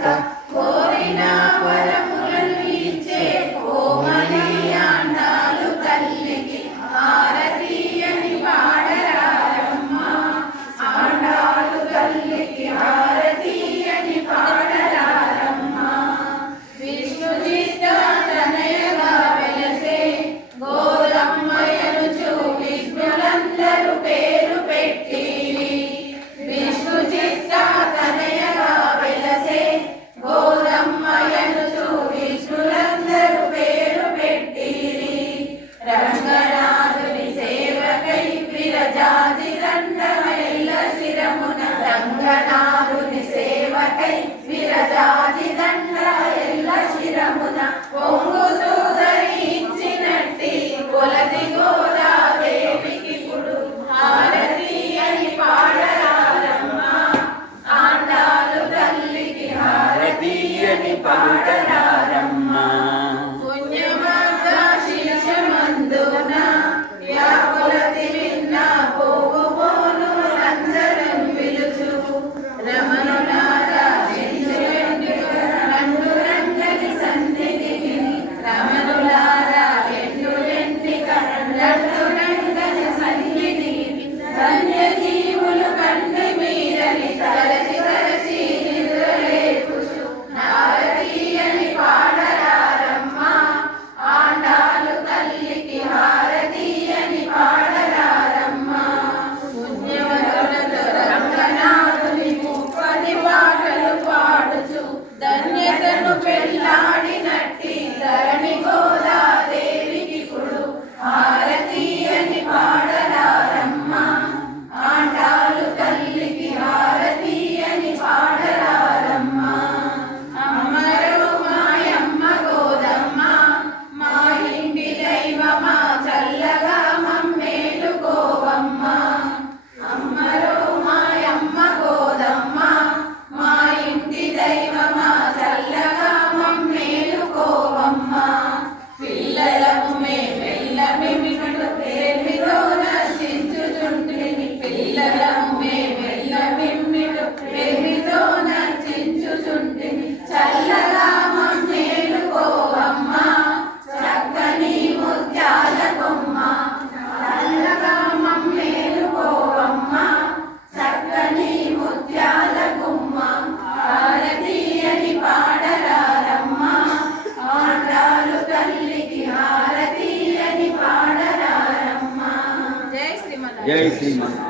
Santa, Corina తీయని పాడరా Jai